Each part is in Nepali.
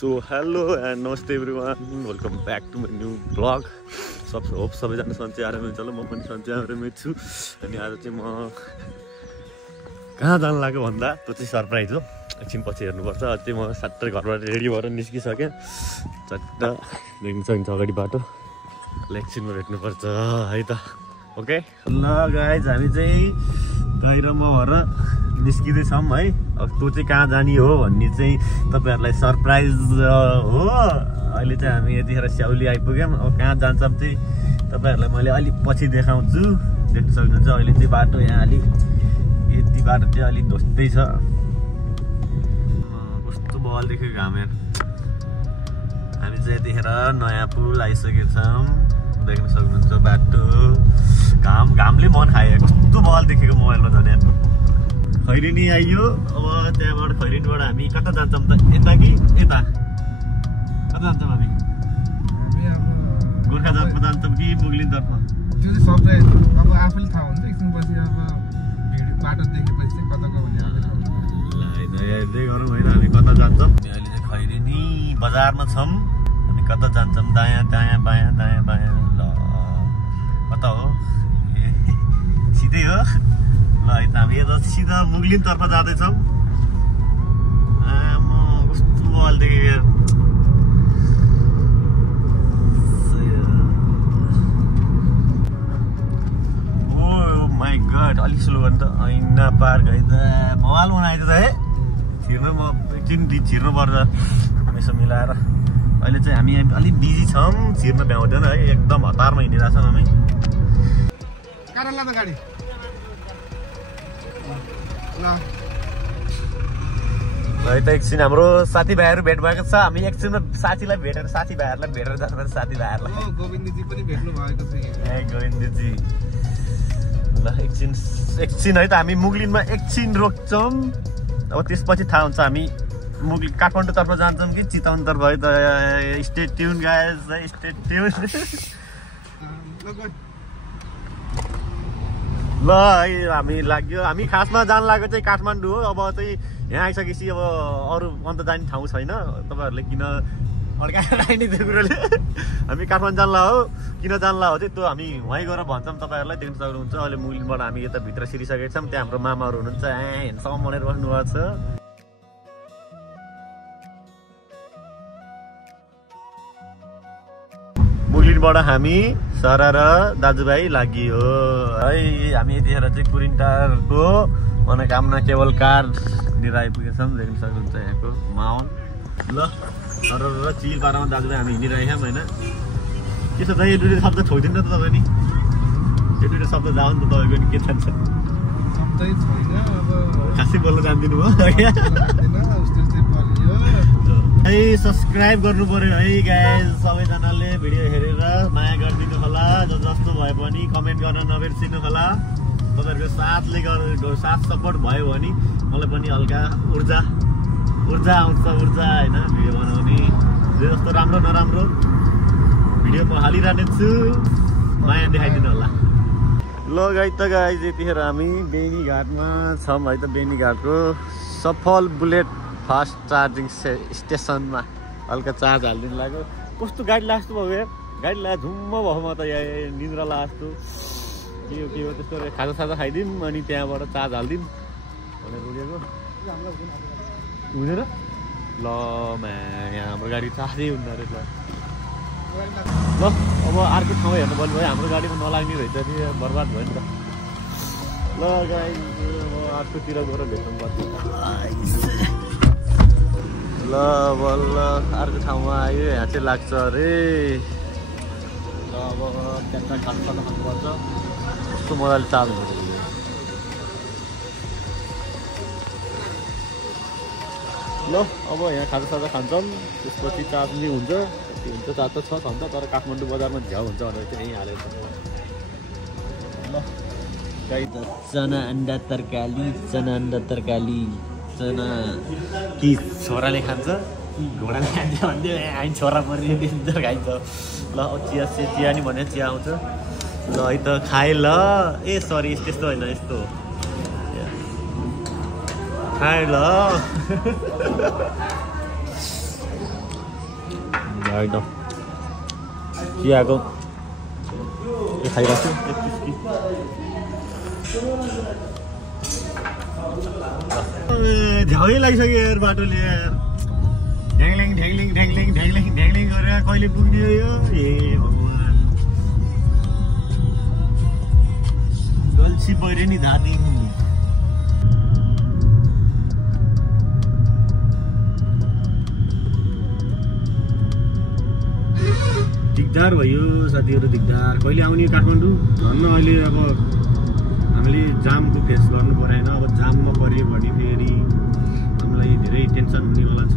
सो हेलो एन्ड नमस्ते everyone, welcome back to my new blog. सबैजना सन्चै आरामै हुन्छ होला, म पनि सन्चै आरामै छु। अनि आज चाहिँ म कहाँ जानु लाग्यो भन्दा त्यो चाहिँ सरप्राइज हो, एकछिन पछि हेर्नुपर्छ। अझ चाहिँ म साट्टै घरबाट रेडी भएर निस्किसकेँ। चट्ट देख्न सकिन्छ अगाडि बाटो, एकछिनमा भेट्नुपर्छ है त। ओके ल गाइज, हामी चाहिँ गएर म भएर निस्किँदैछौँ है। अब त्यो चाहिँ कहाँ जाने हो भन्ने चाहिँ तपाईँहरूलाई सरप्राइज हो। अहिले चाहिँ हामी यतिखेर स्याउली आइपुग्यौँ। अब कहाँ जान्छौँ चाहिँ तपाईँहरूलाई मैले अलिक पछि देखाउँछु, देख्न सक्नुहुन्छ। अहिले चाहिँ बाटो यहाँ अलिक यति बाटो चाहिँ अलिक धोस्दै छ। कस्तो बल देख्यो घाम यहाँ। हामी चाहिँ यतिखेर नयाँ पुल आइसकेका छौँ, देख्न सक्नुहुन्छ बाटो। घामले मन खायो, कस्तो बल देखेको मोबाइलमा झन् यहाँ। खैरेनी आइयो। अब त्यहाँबाट खैरेनीबाट हामी कता जान्छौँ त, यता कि यता कता जान्छौँ हामी? गोर्खा तर्फ जान्छौँ कि मुगलिनतर्फ? त्यो चाहिँ सरप्राइज अब आफैले थाहा हुन्छ। एकछिनपछि अब बाटो देखेपछि चाहिँ कता गयो भने हेर्दै गरौँ होइन हामी कता जान्छौँ। अहिले चाहिँ खैरेनी बजारमा छौँ। हामी कता जान्छौँ? दायाँ दायाँ बायाँ दायाँ बायाँ। ल कता हो? सिधै हो। ल है त, हामी यता सिधा मुगलिनतर्फ जाँदैछौँ। म कस्तो बल देखेँ। ओ माई गड, अलिक स्लो गर्नु त। ऐना पार गयो त, मोबाइल बनाएको त है। छिर्नु म एकछिन छिर्नु पर्छ यसो मिलाएर। अहिले चाहिँ हामी अलिक बिजी छौँ, छिर्न भ्याउँदैन है। एकदम हतारमा हिँडिरहेको छौँ हामी। कारण ला त गाडी है त। एकछिन हाम्रो साथीभाइहरू भेट भएको छ। हामी एकछिनमा साथीलाई भेटेर साथीभाइहरूलाई भेटेर जानुपर्छ। साथीभाइहरूलाई गोविन्दजी पनि भेट्नु भएको छ। ए गोविन्दजी, ल एकछिन है त। हामी मुगलिनमा एकछिन रोक्छौँ। अब त्यसपछि थाहा हुन्छ हामी काठमाडौँतर्फ जान्छौँ कि चितवनतर्फ है त। Stay tune guys, stay tune. ल है हामी लाग्यो। हामी खासमा जानु लाग्यो चाहिँ काठमाडौँ हो। अब चाहिँ यहाँ आइसकेपछि अब अरू अन्त जाने ठाउँ छैन। तपाईँहरूले किन अड्काएर त्यो कुरोले हामी काठमाडौँ जानला हो, किन जानला हो चाहिँ त्यो हामी वहीँ गएर भन्छौँ। तपाईँहरूलाई देख्न सक्नुहुन्छ। अहिले मुगलिनबाट हामी यता भित्र छिरिसकेका छौँ। त्यहाँ हाम्रो मामाहरू हुनुहुन्छ, हेन्डसम्म बनेर बस्नुभएको छ। मुगलिनबाट हामी सरा र दाजुभाइ लागियो है। हामी यतिखेर चाहिँ कुरिन्टारको मनोकामना केबल कार लिएर आइपुगेछौँ। देख्न सक्नुहुन्छ यहाँको माहौल। ल र चिल पारामा दाजुभाइ हामी हिँडिरहेछौँ होइन। के छ त, यो दुईवटा शब्द छोइदिनु न त तपाईँ नि। यो दुईवटा शब्द जाऊ नि त तपाईँको नि। के जान्छ शब्दै छैन अब, खासै बोल्न जान्दिनु भयो है। सब्सक्राइब गर्नु पर्यो है गाइज। सबैजनाले भिडियो हेरेर माया गरिदिनु होला। जस्तो भए पनि कमेन्ट गर्न नबिर्सिनु होला। तपाईँहरूको साथ सपोर्ट भयो भने मलाई पनि हल्का ऊर्जा आउँछ होइन भिडियो बनाउने। जस्तो राम्रो नराम्रो भिडियो म हालिरहने छु, माया देखाइदिनु होला। ल गाइज यतिखेर हामी बेनीघाटमा छौँ है त। बेनीघाटको सफल बुलेट फास्ट चार्जिङ स्टेसनमा हल्का चार्ज हालिदिनु लाग्यो। कस्तो गाडी लाग्छ भयो यार, गाडी लाग्यो झुम्म भयो। म त यहाँ निन्द्रा लाग्छु। के हो त्यस्तो खाजासाजा खाइदिउँ अनि त्यहाँबाट चार्ज हालिदिउँ भनेर रोकेको हुँदैन। ल यहाँ हाम्रो गाडी चार्जै हुँदो रहेछ। ल अब अर्को ठाउँ हेर्नु पर्ने भयो। हाम्रो गाडीमा नलाग्ने रहेछ नि, बर्बाद भयो नि त। ल गाइज अर्कोतिर गएर भेट्नु पर्छ। ल बल्ल अर्को ठाउँमा आयो। यहाँ चाहिँ लाग्छ अरे। ल अब त्यहाँ खाना खानुपर्छ। कस्तो मजाले चार्ज हुन्छ। ल अब यहाँ खाजासाजा खान्छौँ, त्यसपछि चार्ज नि हुन्छ। चार्ज त छ छन् त, तर काठमाडौँ बजारमा झ्याउ हुन्छ भनेर चाहिँ यहीँ हालेको छ। ल गाइस चना अन्डा तरकारी चना कि छोराले खान्छ घोडाले खान्छ भन्थ्यो। हामी छोरा पर्ने खाइन्छ। ल चिया नि भने चिया आउँछ। ल है त खाए। ल ए सरी त्यस्तो होइन, यस्तो खाए। ल एकदम चियाको खाइरहेको छु झ्याउै लागिसक्यो यार बाटोले यार ढ्याङल्याङ ढ्याङल्याङ ढ्याङल्याङ ढ्याङल्याङ ढ्याङल्याङ गरेर कहिले पुग्ने हो यो ए भगवान् गल्छी पऱ्यो नि धादिङ दिगदार भयो साथीहरू दिगदार कहिले आउने काठमाडौँ धन्न अहिले अब हामीले जामको फेस गर्नु परेन अब जाममा पऱ्यो भने फेरि हामीलाई धेरै टेन्सन हुनेवाला छ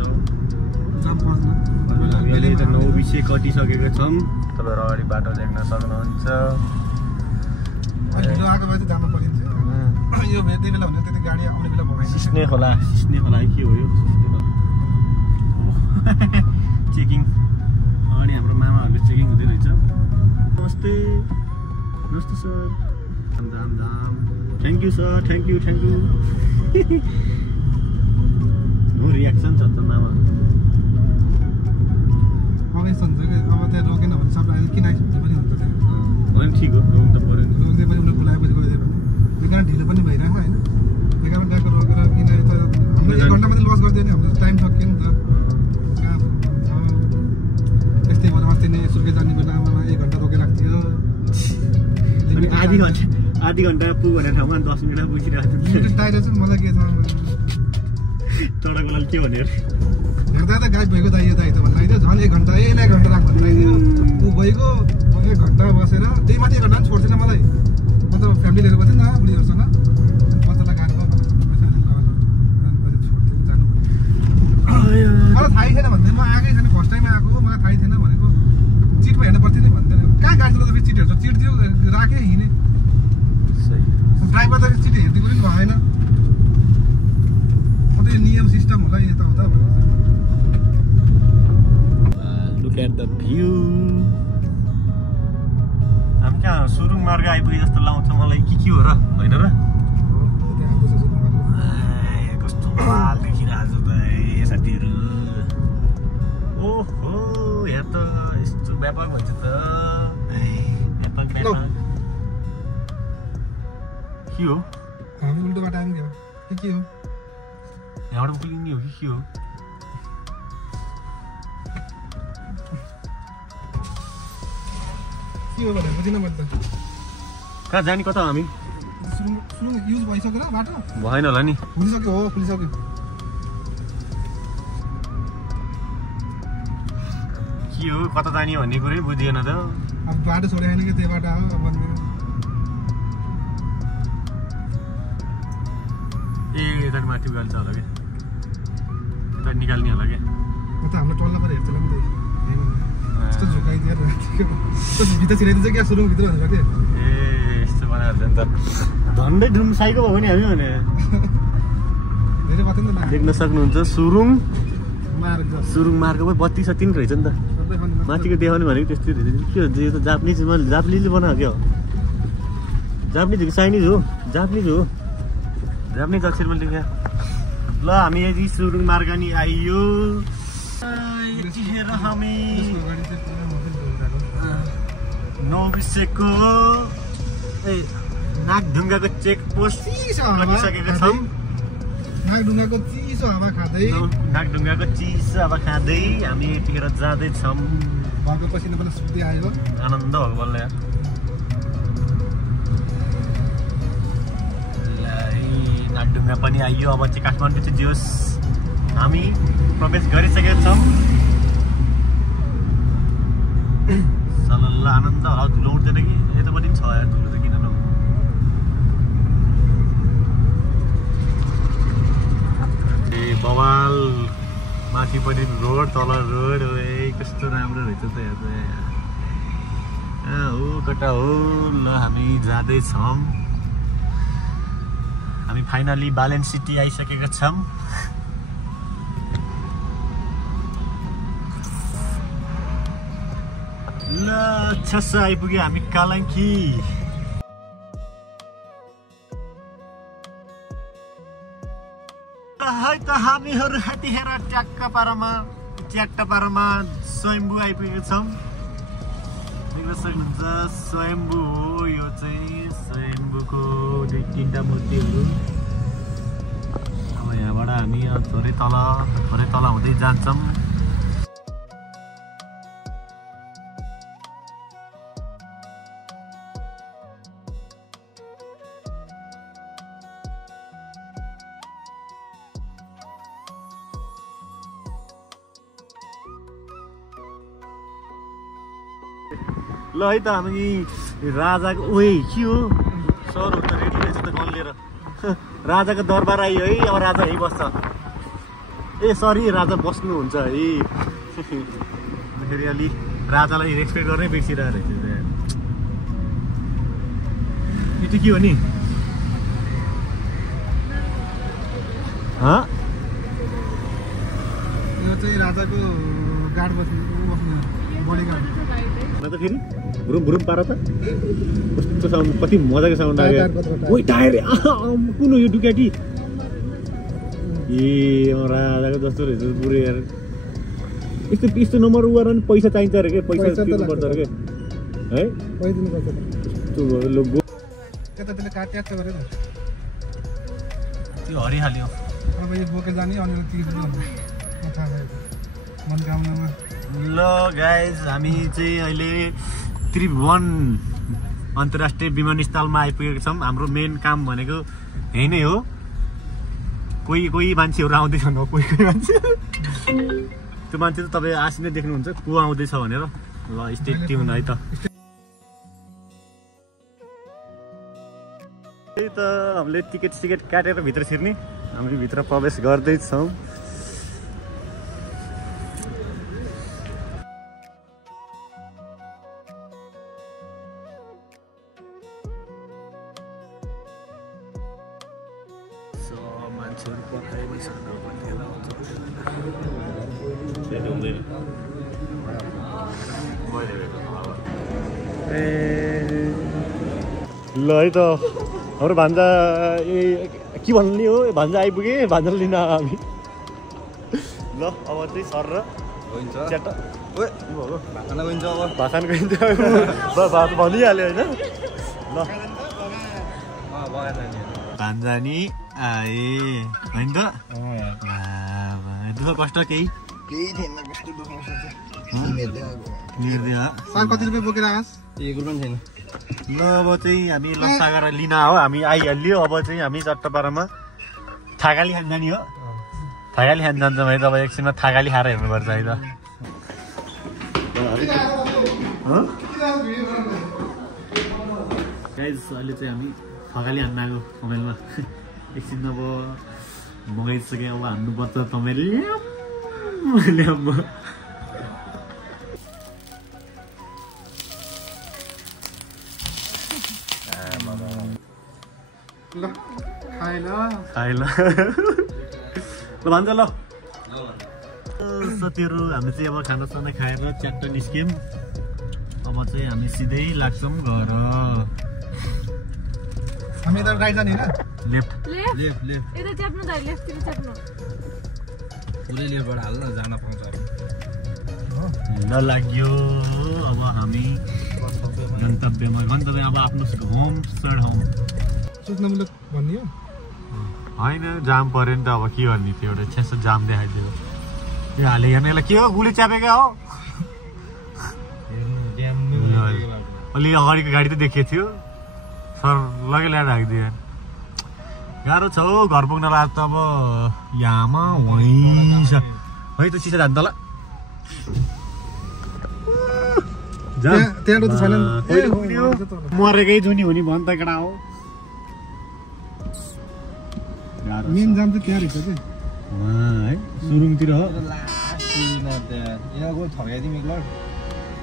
हामी अहिले त 9:20 कटिसकेका छौँ तपाईँहरू अगाडि बाटो देख्न सक्नुहुन्छ सिस्ने खोला के हो यो चेकिङ अगाडि हाम्रो मामाहरूले चेकिङ हुँदै रहेछ नमस्ते नमस्ते sir Dham Dham thank you sir thank you know reaction छ त मामा अब त्यहाँ रोकेन भने सबलाई किन आइसक्नु पनि हुन्छ होइन ठिक हो रोक्नु त पऱ्यो रोक्दै पनि उनीहरू बोलाएपछि गइदियो भने त्यही कारण ढिलो पनि भइरहेको होइन त्यही कारण गएको रोकेर किन यता हाम्रो 1 घन्टा मात्रै लस गरिदियो भने हाम्रो टाइम सक्यो नि त त्यस्तै भएर अस्ति नै सुर्के जाने बेलामा 1 घन्टा रोकिरहेको थियो आधी घन्टा पुग्यो भने ठाउँमा 10 मिनट पुगिरहेको थियो टाइर चाहिँ मलाई के छ तडको लागि के भनेर हेर्दा त गाइड भएको दाइ त भन्नु झन् 1 घन्टा 1 घन्टा राख भन्नु ऊ भइगयो 1 घन्टा बसेर त्यही माथि 1 घन्टा पनि छोड्दैन मलाई म त फ्यामिली लिएर गएको थिएँ नि बुढीहरूसँग बच्चालाई गएको मलाई थाहै थिएन भन्दैन म आएकै छैन फर्स्ट टाइम आएको मलाई थाहै थिएन भनेको चिटमा हेर्नु पर्थ्यो नि भन्दैन कहाँ गाडी चलाउँदा फेरि चिट हेर्छ चिट दियो राखेँ हिँडेँ ड्राइभर त चिट हेरिदिएको पनि भएन म त यो नियम सिस्टम होला यताउता भनेर लुक एट द भ्यू हामी कहाँ सुरुङ मार्ग आइपुगे जस्तो लाउँछ मलाई के हो र होइन र कस्तो बाल देखिरहेको छ त साथीहरू ओहो यहाँ त यस्तो व्यापक भन्छ त व्यापक के हो हामी उल्टो बाटो आयौँ के हो यहाँबाट पुग्ने हो कि के हो भनेर बुझिन मैले त कहाँ जाने कता हामी सुरुङ युज भइसक्यो र बाटो भएन होला नि खुलिसक्यो हो खुलिसक्यो के हो कता जाने भन्ने कुरै बुझिएन त अब बाटो छोडेको छैन कि त्यही बाटो आयो अब ए यता माथि उकाल्छ होला क्या यता निकाल्ने होला क्या म त हाम्रो टल्ला पर हेर्छ नि यस्तो झुकाइदिएर भित्र छिराइदिन्छ क्या सुरुङभित्र भनेर के ए यस्तो बनाएर नि त झन्डै ढुम साइको भयो नि हामी भने धेरै बाटो नि देख्न सक्नुहुन्छ सुरुङ मार्ग मार्गमा बत्ती छ 3 रहेछ नि त माथिको देखाउने भनेको त्यस्तै रहेछ के हुन्छ यो त जापानिज मैले जापानिजले बनाएको क्या हो जापानिज हो कि चाइनिज हो जापानिज अक्षर मैले लेखेँ ल हामी यदि सुरुङ मार्ग नि आइयो यतिखेर हामी 9:20 नागढुङ्गाको चेक पोस्ट गरिसकेका छौँ नागढुङ्गाको चिसो हावा खाँदै हामी यतिखेर जाँदैछौँ घरको पसिना पनि सुत्दै आयो आनन्द भएको बल्ल नागढुङ्गा पनि आइयो अब चाहिँ काठमाडौँ चाहिँ जोस् हामी प्रवेश गरिसकेका छौँ सलल्ल आनन्द होला धुलो उठ्दैन कि यता पनि छ यार धुलो त किन न ए बवाल माथि पनि रोड तल रोड कस्तो राम्रो रहेछ त यहाँ हो कता हो ल हामी जाँदैछौँ हामी फाइनली बालेन सिटी आइसकेका छौँ ल छस आइपुग्यो हामी कालाङ्की है त हामीहरू यतिखेर ट्याक्क पारामा च्याट्टापारामा स्वयम्भू आइपुगेको छौँ। देख्न सक्नुहुन्छ स्वयम्भू हो यो चाहिँ स्वयम्भूको 2-3टा मूर्तिहरू। अब यहाँबाट हामी थोरै तल हुँदै जान्छौँ। ल है त हामी राजाको के हो सरहरू त रेडी रहेछ त गन लिएर। राजाको दरबार आइयो है। अब राजा यहीँ बस्छ। ए सरी राजा बस्नुहुन्छ है। फेरि अलि राजालाई रेस्पेक्ट गर्नै बिर्सिरहेको रहेछ। यो के हो नि? यो चाहिँ राजाको गार्ड बस्ने बडीगार्ड। त फेरि भुरुम भुरुम पार त कस्तो साउन्ड, कति मजाको साउन्ड आयो। ओइ टायर कुन हो यो डुकाटी? ए राजाको जस्तो रहेछ पुरै यार। यस्तो नम्बर उहाँ पैसा चाहिन्छ अरे के? पैसा तिर्नुपर्छ अरे के है? पैसा दिनुपर्छ। लोगो त्यतातिर काट्या छ गरे त्यो हरिहाल्यो। अब यो बोकेर जाने अनि मनोकामनामा। ल गाइज हामी चाहिँ अहिले त्रिभुवन अन्तर्राष्ट्रिय विमानस्थलमा आइपुगेको छौँ। हाम्रो मेन काम भनेको यही नै हो। कोही मान्छेहरू आउँदैछन् हो, कोही मान्छे। त्यो मान्छे त तपाईँ आसी नै देख्नुहुन्छ को आउँदैछ भनेर। ल स्टे ट्युन है त। त्यही त हामीले टिकट काटेर भित्र छिर्ने। हामी भित्र प्रवेश गर्दैछौँ। ल है त हाम्रो भान्जा के भन्ने हो? भान्जा आइपुगे। भान्जा लिन हामी। ल अब चाहिँ सर र च्याट्टा भाषण गइन्छ। भात भनिहाल्यो होइन। ल भान्जा नि आए होइन त। दुःख कष्ट केही थिएन। कस्तो दुःख कति रुपियाँ बोकेर आएस्? छैन। ल अब चाहिँ हामी लसागर लिन हो। हामी आइहाल्यो। अब चाहिँ हामी चट्टपारामा थागाली खान जाने हो। थागाली खान जान्छौँ है। तपाईँ एकछिनमा थागाली खाएर हेर्नुपर्छ है त। गाइज अहिले चाहिँ हामी थागाली हान्न आएको मोबाइलमा। एकछिन अब मगाइसकेँ। अब हान्नुपर्छ तपाईँले। ल खाइल ल भन्छ ल साथीहरू हामी चाहिँ अब खानासाना खाएर च्याट्ट निस्क्यौँ। अब चाहिँ हामी सिधै लाग्छौँ घर। हामी त राइट जाने हैन? लेफ्ट यता च्याप्नु त लेफ्टतिर च्याप्नु। पुरै लेफ्टबाट हाल्नु न जान पाउँछ। ल लाग्यो। अब हामी गन्तव्यमा अब आफ्नो होम स्टेड होम। सूचनामूलक भन्ने हो होइन? जाम पर्यो नि त। अब के गर्ने थियो? एउटा छेसो जाम देखाइदियो। यो हाले हेर्नेलाई के हो? गुली च्यापेका हो। अलि अगाडिको गाडी त देखेको थियो। सर लगै ल्याएर राखिदियो। गाह्रो छ हौ घर पुग्नलाई त। अब यहाँमा वहीँ छ है त। चिसो जान्छ ल। मरेकै जुनी हुने भन् त केटा हो। मेन जाम चाहिँ त्यहाँ रहेछ कि है सुरुङतिर हो।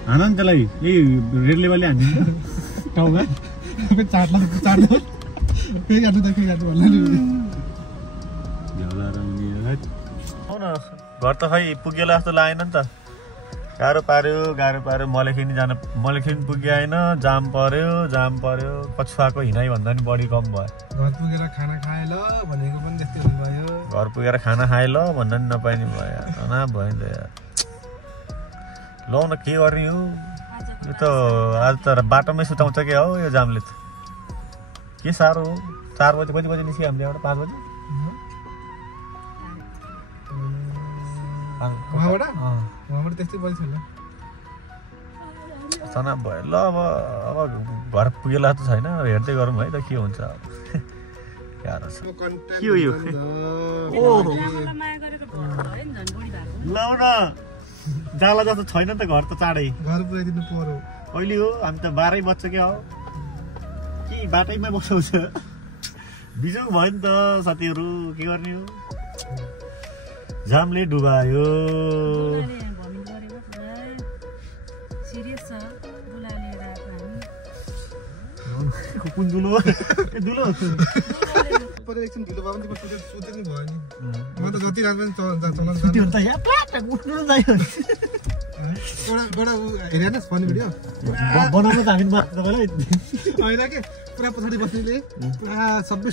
हान नि त्यसलाई। यही रेड लेभलले हान्दिन्छ टाउमा। चाट्ला फेरि गाड्नु त फेरि गाड्नु भन्ला नि। आउन घर त खै पुगेला जस्तो लागेन नि त। गाह्रो पाऱ्यो। मलेखिन पुग्यो होइन। जाम पर्यो। कछुवाको हिँडाइ भन्दा नि बढी कम भयो। घर पुगेर खाना खाए ल भनेको पनि त्यस्तै भयो। घर पुगेर खाना खाए ल भन्दा नि नपाइने भयो। भयो नि त यार। लौ न के गर्ने हो यो त आज त बाटोमै सुताउँछ क्या हो यो जामले त के साह्रो हो 4 बजे कति बजे निस्क्यो हामीले एउटा 5 बजे वहाँबाट त्यस्तै बजी छैन तनाव भयो ल अब घर पुगेला त छैन हेर्दै गरौँ है त के हुन्छ गाह्रो छ के हो यो ल न जाला जस्तो छैन नि त घर त चाँडै घर पुऱ्याइदिनु पर्यो कहिले हो हामी त 12 बज्छ क्या हो कि बाटैमै बसाउँछ बिजोग भयो नि त साथीहरू के गर्ने हो जामले डुबायो कुन दुलो दुलो एकछिन ढिलो भयो भने सुत्नु भयो नि म त जति रात पनि चलाउनु एउटा हेरेन फनी भिडियो बनाउनु त हामी मात्र तपाईँलाई होइन के पुरा पछाडि बस्नेले पुरा सबै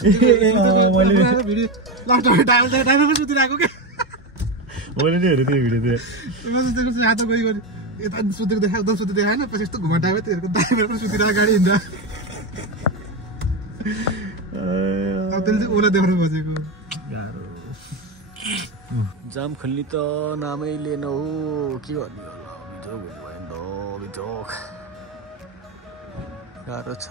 भिडियो लास्ट टाइममा सुतिरहेको क्या मैले नि हेरेँ त्यो भिडियो त्यो हात गयो यता सुतेको देखा एकदम सुतेको देखाएन पछि यस्तो घुमाटायो त्योहरूको दाइमा पनि सुतिरहेको गाडी हिँड्दा त्यसले चाहिँ ओला देखाउनु खोजेको जाम खोल्ने त नामै लिएन हो के गर्ने होला बिजोक गाह्रो छ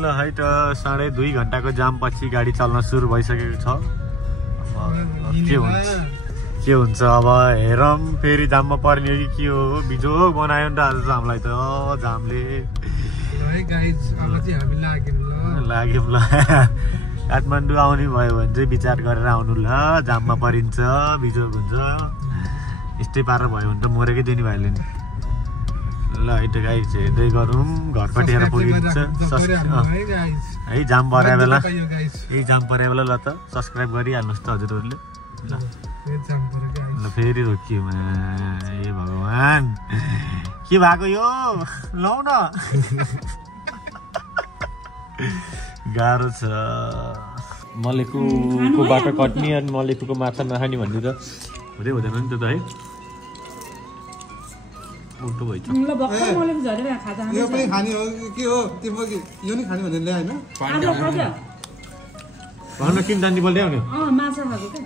ल है त 2.5 घन्टाको जाम पछि गाडी चल्न सुरु भइसकेको छ के हुन्छ अब हेरौँ फेरि जाममा पर्ने हो कि के हो बिजोक बनायो नि त आज हामीलाई त जामले लाग्यो ल काठमाडौँ आउने भयो भने चाहिँ विचार गरेर आउनु ल जाममा परिन्छ बिजोक हुन्छ यस्तै पारा भयो भने त मरेकै दिने भाइले नि ल है त गाइस हेर्दै गरौँ घर कटिएर पुगिन्छ है जाम परे बेला यही जाम परे बेला ल त सब्सक्राइब गरिहाल्नुहोस् त हजुरहरूले ल फेरि रोकियो ए भगवान् के भएको यो लौ न गाह्रो छ मलेकुको बाटो कट्ने अनि मलेकुको माछा नखाने भन्ने त हुँदैन नि त है उल्टो भइछ यो पनि खाने हो के हो तिम्रो यो नि खाने भनेर ल्याए होइन किन जान्ने बोल्दै आउने माछा खाएको